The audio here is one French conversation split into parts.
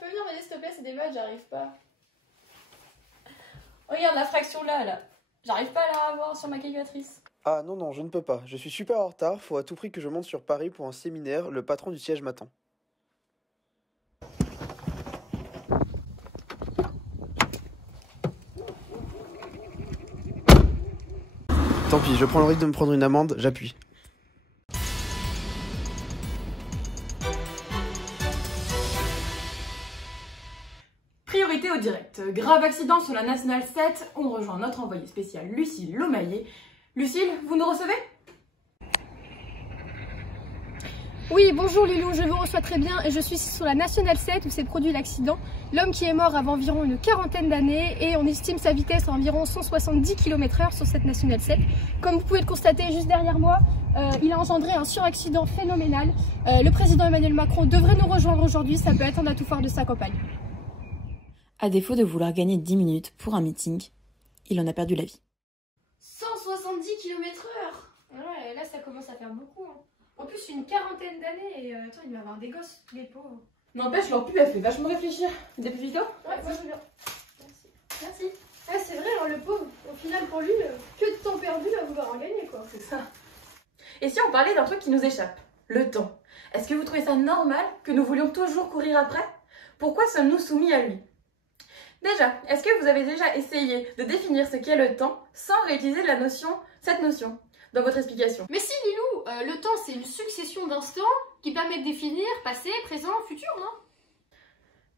peux venir m'aider s'il te plaît, c'est des maths, j'arrive pas. Regarde la fraction là. J'arrive pas à la avoir sur ma calculatrice. Ah non, non, je ne peux pas. Je suis super en retard, faut à tout prix que je monte sur Paris pour un séminaire, le patron du siège m'attend. Tant pis, je prends le risque de me prendre une amende, j'appuie. Priorité au direct. Grave accident sur la Nationale 7. On rejoint notre envoyée spéciale Lucille Lomaillé. Lucille, vous nous recevez? Oui, bonjour Lilou, je vous reçois très bien et je suis ici sur la Nationale 7 où s'est produit l'accident. L'homme qui est mort avait environ une quarantaine d'années et on estime sa vitesse à environ 170 km/h sur cette Nationale 7. Comme vous pouvez le constater juste derrière moi, il a engendré un suraccident phénoménal. Le président Emmanuel Macron devrait nous rejoindre aujourd'hui, ça peut être un atout fort de sa campagne. À défaut de vouloir gagner 10 minutes pour un meeting, il en a perdu la vie. 170 km/h. Ouais, là ça commence à faire beaucoup. Hein. En plus, une quarantaine d'années et attends, il va avoir des gosses, les pauvres. N'empêche, leur pub a fait vachement réfléchir. Des pubs vidéo? Ouais, moi je veux bien. Merci. Merci. Ah, c'est vrai, hein, le pauvre, au final pour lui, que de temps perdu à vouloir en gagner quoi. C'est ça. Et si on parlait d'un truc qui nous échappe? Le temps. Est-ce que vous trouvez ça normal que nous voulions toujours courir après? Pourquoi sommes-nous soumis à lui? Déjà, est-ce que vous avez déjà essayé de définir ce qu'est le temps sans réutiliser cette notion dans votre explication? Mais si Lilou, le temps c'est une succession d'instants qui permet de définir passé, présent, futur, non?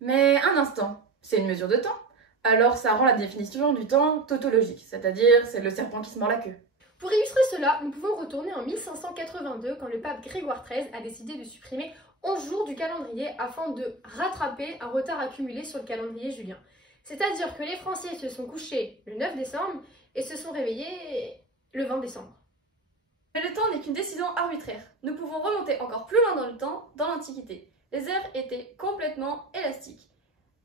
Mais un instant, c'est une mesure de temps. Alors ça rend la définition du temps tautologique, c'est-à-dire c'est le serpent qui se mord la queue. Pour illustrer cela, nous pouvons retourner en 1582 quand le pape Grégoire XIII a décidé de supprimer 11 jours du calendrier afin de rattraper un retard accumulé sur le calendrier julien. C'est-à-dire que les Français se sont couchés le 9 décembre et se sont réveillés le 20 décembre. Mais le temps n'est qu'une décision arbitraire. Nous pouvons remonter encore plus loin dans le temps, dans l'Antiquité. Les heures étaient complètement élastiques.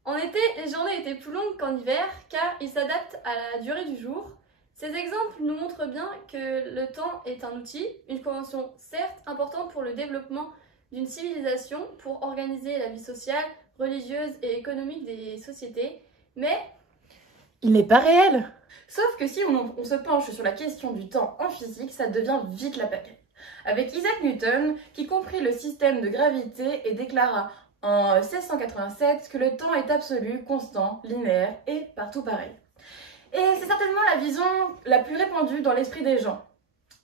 En été, les journées étaient plus longues qu'en hiver car ils s'adaptent à la durée du jour. Ces exemples nous montrent bien que le temps est un outil, une convention certes importante pour le développement d'une civilisation, pour organiser la vie sociale, religieuse et économique des sociétés, mais il n'est pas réel. Sauf que si on se penche sur la question du temps en physique, ça devient vite la pagaille. Avec Isaac Newton, qui comprit le système de gravité et déclara en 1687 que le temps est absolu, constant, linéaire et partout pareil. Et c'est certainement la vision la plus répandue dans l'esprit des gens.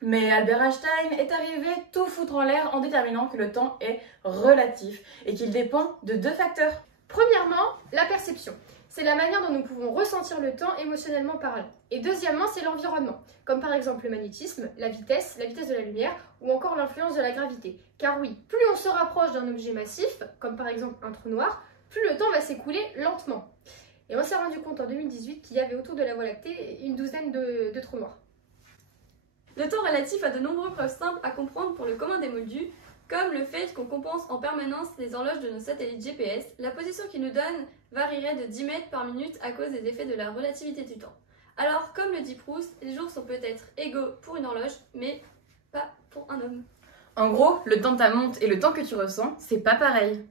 Mais Albert Einstein est arrivé tout foutre en l'air en déterminant que le temps est relatif et qu'il dépend de deux facteurs. Premièrement, la perception. C'est la manière dont nous pouvons ressentir le temps émotionnellement parlant. Et deuxièmement, c'est l'environnement, comme par exemple le magnétisme, la vitesse de la lumière ou encore l'influence de la gravité. Car oui, plus on se rapproche d'un objet massif, comme par exemple un trou noir, plus le temps va s'écouler lentement. Et on s'est rendu compte en 2018 qu'il y avait autour de la Voie lactée une douzaine de trous noirs. Le temps relatif a de nombreuses preuves simples à comprendre pour le commun des moldus, comme le fait qu'on compense en permanence les horloges de nos satellites GPS. La position qu'ils nous donnent varierait de 10 mètres par minute à cause des effets de la relativité du temps. Alors, comme le dit Proust, les jours sont peut-être égaux pour une horloge, mais pas pour un homme. En gros, le temps de ta montre et le temps que tu ressens, c'est pas pareil.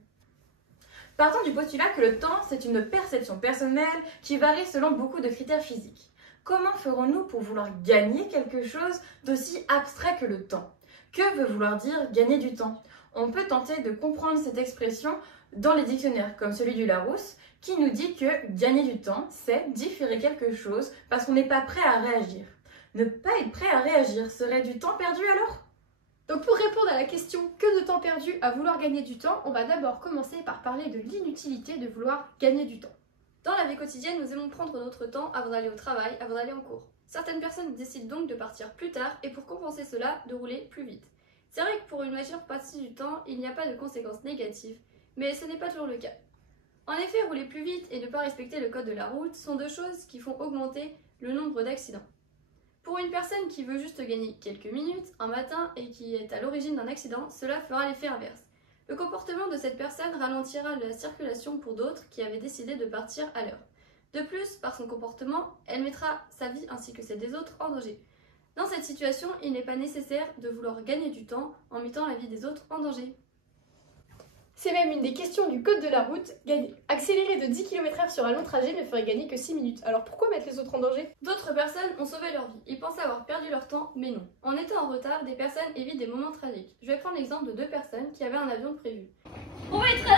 Partons du postulat que le temps, c'est une perception personnelle qui varie selon beaucoup de critères physiques. Comment ferons-nous pour vouloir gagner quelque chose d'aussi abstrait que le temps? Que veut vouloir dire gagner du temps? On peut tenter de comprendre cette expression dans les dictionnaires, comme celui du Larousse, qui nous dit que gagner du temps, c'est différer quelque chose parce qu'on n'est pas prêt à réagir. Ne pas être prêt à réagir serait du temps perdu alors? Donc pour répondre à la question que de temps perdu à vouloir gagner du temps, on va d'abord commencer par parler de l'inutilité de vouloir gagner du temps. Dans la vie quotidienne, nous aimons prendre notre temps avant d'aller au travail, avant d'aller en cours. Certaines personnes décident donc de partir plus tard et pour compenser cela, de rouler plus vite. C'est vrai que pour une majeure partie du temps, il n'y a pas de conséquences négatives, mais ce n'est pas toujours le cas. En effet, rouler plus vite et ne pas respecter le code de la route sont deux choses qui font augmenter le nombre d'accidents. Pour une personne qui veut juste gagner quelques minutes un matin et qui est à l'origine d'un accident, cela fera l'effet inverse. Le comportement de cette personne ralentira la circulation pour d'autres qui avaient décidé de partir à l'heure. De plus, par son comportement, elle mettra sa vie ainsi que celle des autres en danger. Dans cette situation, il n'est pas nécessaire de vouloir gagner du temps en mettant la vie des autres en danger. C'est même une des questions du code de la route. Accélérer de 10 km/h sur un long trajet ne ferait gagner que 6 minutes. Alors pourquoi mettre les autres en danger? D'autres personnes ont sauvé leur vie. Ils pensaient avoir perdu leur temps, mais non. En étant en retard, des personnes évitent des moments tragiques. Je vais prendre l'exemple de 2 personnes qui avaient un avion prévu. On va être à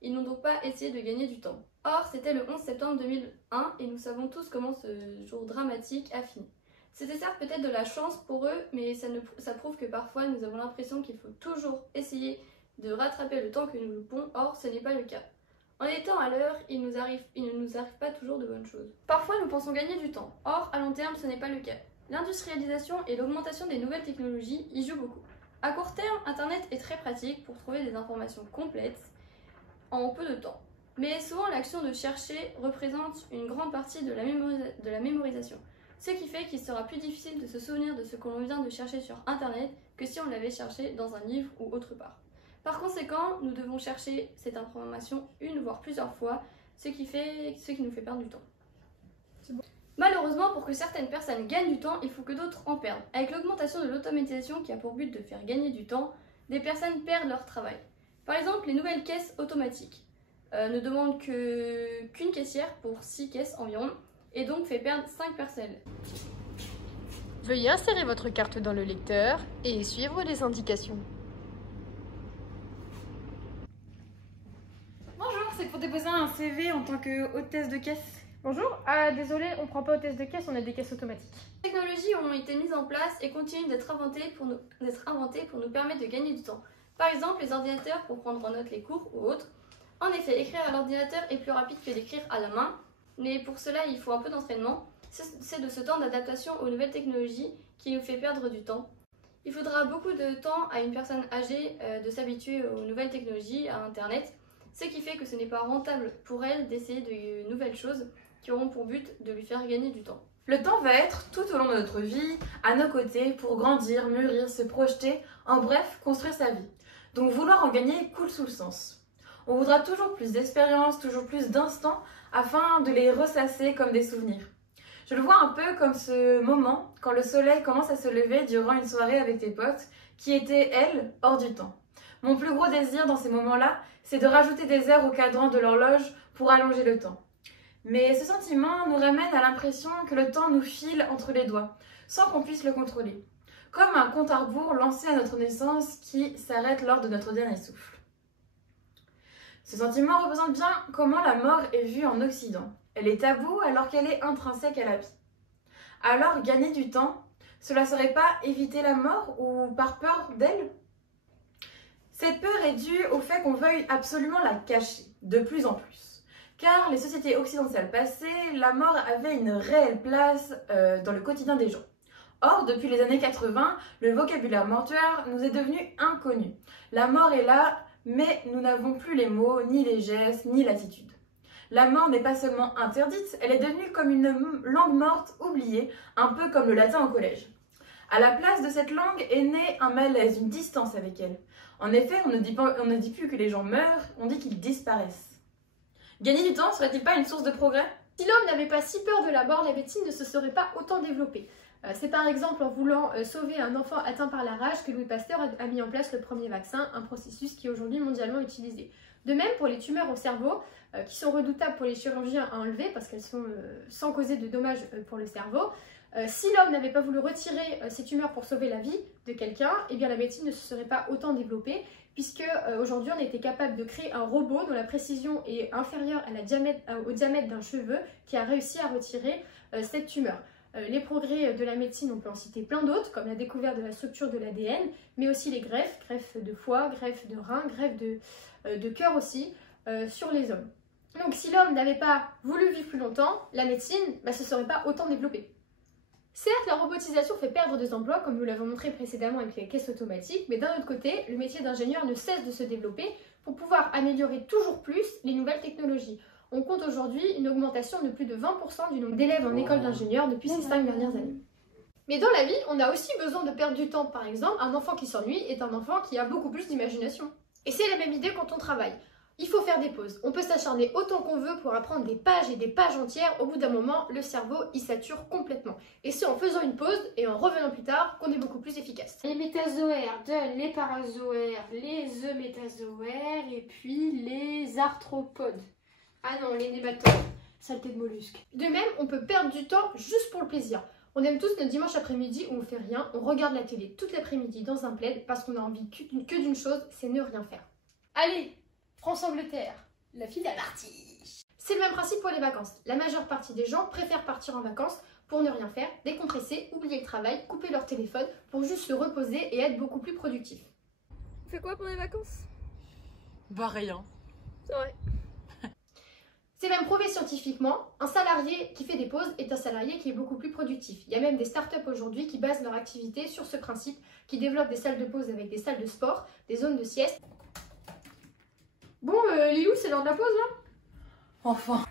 Ils n'ont donc pas essayé de gagner du temps. Or, c'était le 11 septembre 2001 et nous savons tous comment ce jour dramatique a fini. C'était certes peut-être de la chance pour eux, mais ça prouve que parfois nous avons l'impression qu'il faut toujours essayer de rattraper le temps que nous loupons. Or, ce n'est pas le cas. En étant à l'heure, il ne nous arrive pas toujours de bonnes choses. Parfois, nous pensons gagner du temps. Or, à long terme, ce n'est pas le cas. L'industrialisation et l'augmentation des nouvelles technologies y jouent beaucoup. À court terme, Internet est très pratique pour trouver des informations complètes en peu de temps. Mais souvent, l'action de chercher représente une grande partie de la mémorisation. Ce qui fait qu'il sera plus difficile de se souvenir de ce que l'on vient de chercher sur Internet que si on l'avait cherché dans un livre ou autre part. Par conséquent, nous devons chercher cette information une voire plusieurs fois, ce qui nous fait perdre du temps. Malheureusement, pour que certaines personnes gagnent du temps, il faut que d'autres en perdent. Avec l'augmentation de l'automatisation qui a pour but de faire gagner du temps, des personnes perdent leur travail. Par exemple, les nouvelles caisses automatiques ne demandent qu'une caissière pour 6 caisses environ, et donc fait perdre 5 personnes. Veuillez insérer votre carte dans le lecteur et suivre les indications. Bonjour, c'est pour déposer un CV en tant que hôtesse de caisse. Bonjour, désolé, on prend pas hôtesse de caisse, on a des caisses automatiques. Les technologies ont été mises en place et continuent d'être inventées pour nous permettre de gagner du temps. Par exemple, les ordinateurs pour prendre en note les cours ou autres. En effet, écrire à l'ordinateur est plus rapide que d'écrire à la main. Mais pour cela, il faut un peu d'entraînement. C'est de ce temps d'adaptation aux nouvelles technologies qui nous fait perdre du temps. Il faudra beaucoup de temps à une personne âgée de s'habituer aux nouvelles technologies, à Internet, ce qui fait que ce n'est pas rentable pour elle d'essayer de nouvelles choses qui auront pour but de lui faire gagner du temps. Le temps va être tout au long de notre vie, à nos côtés, pour grandir, mûrir, se projeter, en bref, construire sa vie. Donc vouloir en gagner coule sous le sens. On voudra toujours plus d'expérience, toujours plus d'instants, afin de les ressasser comme des souvenirs. Je le vois un peu comme ce moment quand le soleil commence à se lever durant une soirée avec tes potes qui étaient, elles, hors du temps. Mon plus gros désir dans ces moments-là, c'est de rajouter des heures au cadran de l'horloge pour allonger le temps. Mais ce sentiment nous ramène à l'impression que le temps nous file entre les doigts, sans qu'on puisse le contrôler. Comme un compte à rebours lancé à notre naissance qui s'arrête lors de notre dernier souffle. Ce sentiment représente bien comment la mort est vue en Occident. Elle est taboue alors qu'elle est intrinsèque à la vie. Alors, gagner du temps, cela serait pas éviter la mort ou par peur d'elle? Cette peur est due au fait qu'on veuille absolument la cacher, de plus en plus. Car les sociétés occidentales passées, la mort avait une réelle place dans le quotidien des gens. Or, depuis les années 80, le vocabulaire mortuaire nous est devenu inconnu. La mort est là, mais nous n'avons plus les mots, ni les gestes, ni l'attitude. La mort n'est pas seulement interdite, elle est devenue comme une langue morte oubliée, un peu comme le latin au collège. À la place de cette langue est né un malaise, une distance avec elle. En effet, on ne dit plus que les gens meurent, on dit qu'ils disparaissent. Gagner du temps serait-il pas une source de progrès? Si l'homme n'avait pas si peur de la mort, la médecine ne se serait pas autant développée. C'est par exemple en voulant sauver un enfant atteint par la rage que Louis Pasteur a mis en place le premier vaccin, un processus qui est aujourd'hui mondialement utilisé. De même pour les tumeurs au cerveau, qui sont redoutables pour les chirurgiens à enlever parce qu'elles sont sans causer de dommages pour le cerveau. Si l'homme n'avait pas voulu retirer ces tumeurs pour sauver la vie de quelqu'un, eh bien la médecine ne se serait pas autant développée, puisque aujourd'hui on était capable de créer un robot dont la précision est inférieure au diamètre d'un cheveu qui a réussi à retirer cette tumeur. Les progrès de la médecine, on peut en citer plein d'autres, comme la découverte de la structure de l'ADN, mais aussi les greffes de foie, greffes de rein, greffes de cœur aussi, sur les hommes. Donc si l'homme n'avait pas voulu vivre plus longtemps, la médecine ne se serait pas autant développée. Certes, la robotisation fait perdre des emplois, comme nous l'avons montré précédemment avec les caisses automatiques, mais d'un autre côté, le métier d'ingénieur ne cesse de se développer pour pouvoir améliorer toujours plus les nouvelles technologies. On compte aujourd'hui une augmentation de plus de 20% du nombre d'élèves en école d'ingénieurs depuis ces 5 dernières années. Mais dans la vie, on a aussi besoin de perdre du temps. Par exemple, un enfant qui s'ennuie est un enfant qui a beaucoup plus d'imagination. Et c'est la même idée quand on travaille. Il faut faire des pauses. On peut s'acharner autant qu'on veut pour apprendre des pages et des pages entières. Au bout d'un moment, le cerveau, il sature complètement. Et c'est en faisant une pause et en revenant plus tard qu'on est beaucoup plus efficace. Les métazoaires donnent les parazoaires, les eumétazoaires et puis les arthropodes. Ah non, les nématodes, saleté de mollusques. De même, on peut perdre du temps juste pour le plaisir. On aime tous notre dimanche après-midi où on fait rien, on regarde la télé toute l'après-midi dans un plaid parce qu'on a envie que d'une chose, c'est ne rien faire. Allez, France-Angleterre, la finale partie. C'est le même principe pour les vacances. La majeure partie des gens préfèrent partir en vacances pour ne rien faire, décompresser, oublier le travail, couper leur téléphone pour juste se reposer et être beaucoup plus productif. On fait quoi pour les vacances? Bah rien. C'est vrai. C'est même prouvé scientifiquement, un salarié qui fait des pauses est un salarié qui est beaucoup plus productif. Il y a même des startups aujourd'hui qui basent leur activité sur ce principe, qui développent des salles de pause avec des salles de sport, des zones de sieste. Bon, Lilou, c'est l'heure de la pause là? Enfin.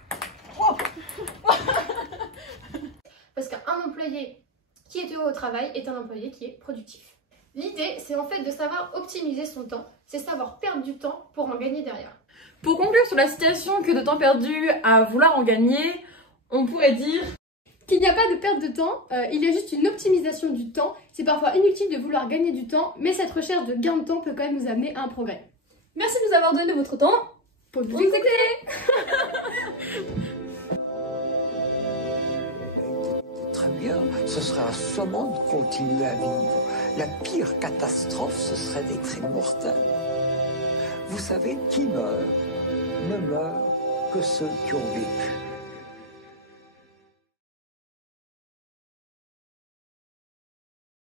Parce qu'un employé qui est heureux au travail est un employé qui est productif. L'idée, c'est en fait de savoir optimiser son temps, c'est savoir perdre du temps pour en gagner derrière. Pour conclure sur la citation que de temps perdu à vouloir en gagner, on pourrait dire qu'il n'y a pas de perte de temps, il y a juste une optimisation du temps. C'est parfois inutile de vouloir gagner du temps, mais cette recherche de gain de temps peut quand même nous amener à un progrès. Merci de nous avoir donné votre temps pour nous écouter. Très bien, ce serait assommant de continuer à vivre. La pire catastrophe, ce serait d'être immortel. Vous savez, qui meurt ne meurt que ceux qui ont vécu.